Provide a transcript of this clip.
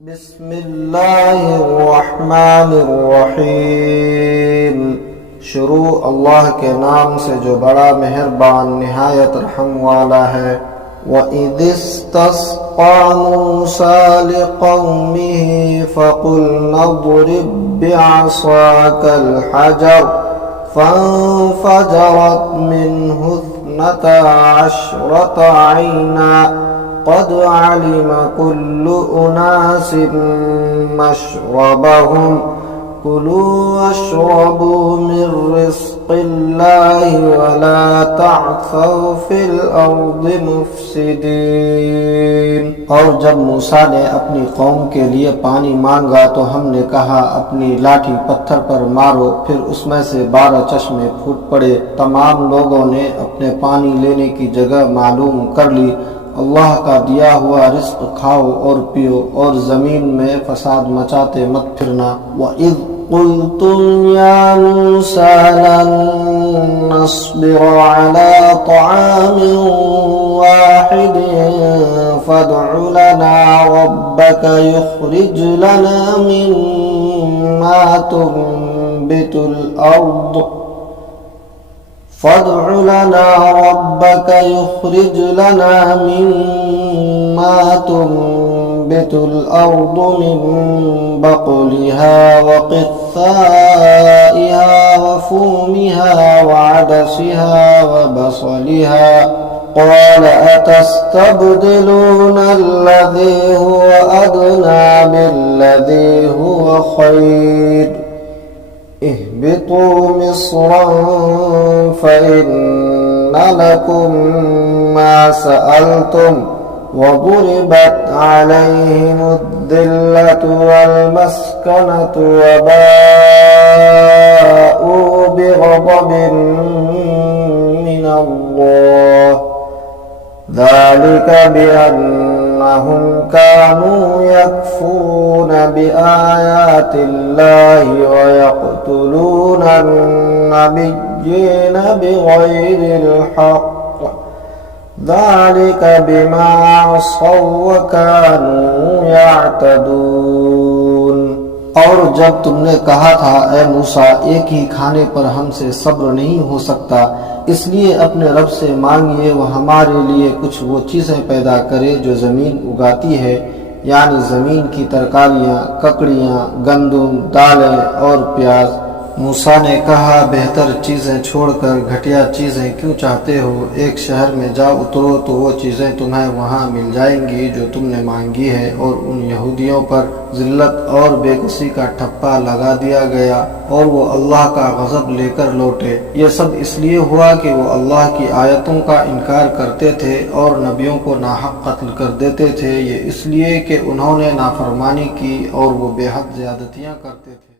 बिस्मिल्लाहिर्रहमानिर्रहीम। शुरू अल्लाह के नाम से जो बड़ा मेहरबान निहायत रहम वाला है। वइदिस्तस्क़ा मूसा लिक़ौमिही फ़क़ुलना इज़रिब बिअसाकल हजर फ़ंफ़जरत मिन्हु इस्नता अशरता ऐना क़द अलिम कुल्लु उनासिन मशरबहुम कुलू वश्रबू मिन रिज़्क़िल्लाहि वला तअसौ फिल अर्दि मुफ़सिदीन। और जब मूसा ने अपनी कौम के लिए पानी मांगा तो हमने कहा, अपनी लाठी पत्थर पर मारो, फिर उसमें से 12 चश्मे फूट पड़े। तमाम लोगों ने अपने पानी लेने की जगह मालूम कर ली। अल्लाह का दिया हुआ रिज़्क़ खाओ और पियो और ज़मीन में फसाद मचाते मत फिरना। वइज़ क़ुल्तुम या मूसा लन नस्बिर अला तआमिन वाहिदिन फ़द्उ लना रब्बक युख़रिज लना मिम्मा तुंबितुल अर्द फ़द्उ लना रब्बक युख़रिज लना मिम्मा तुंबितुल अर्दु मिन बक़लिहा व क़ित्थाइहा व फ़ूमिहा व अदसिहा व बसलिहा क़ाल अतस्तब्दिलूना अल्लज़ी हुव अदना बिल्लज़ी हुव ख़ैर इहबितू मिस्रन फ़इन्न लकुम मा सअल्तुम वदुरिबत अलैहिमुद्दिल्लतु वल्मस्कनतु वबाऊ बिग़ज़बिन मिनल्लाह ज़ालिक बिअन्नहुम कानू यकफ़ुरून बिआयातिल्लाहि व यक़्तुलूना अन्नबिय्यीना बिग़ैरिल हक़्क़ ज़ालिक बिमा असौ व कानू यअतदून। और जब तुमने कहा था, ए मूसा, एक ही खाने पर हमसे सब्र नहीं हो सकता, इसलिए अपने रब से मांगिए वो हमारे लिए कुछ वो चीज़ें पैदा करे जो ज़मीन उगाती है, यानी ज़मीन की तरकारियाँ, ककड़ियाँ, गंदुम, दालें और प्याज। मूसा ने कहा, बेहतर चीज़ें छोड़कर घटिया चीज़ें क्यों चाहते हो? एक शहर में जा उतरो तो वो चीज़ें तुम्हें वहाँ मिल जाएंगी जो तुमने मांगी है। और उन यहूदियों पर ज़िल्लत और बेकसी का ठप्पा लगा दिया गया और वो अल्लाह का गज़ब लेकर लौटे। ये सब इसलिए हुआ कि वो अल्लाह की आयतों का इनकार करते थे और नबियों को नाहक कत्ल कर देते थे। ये इसलिए कि उन्होंने नाफरमानी की और वो बेहद ज़्यादतियाँ करते थे।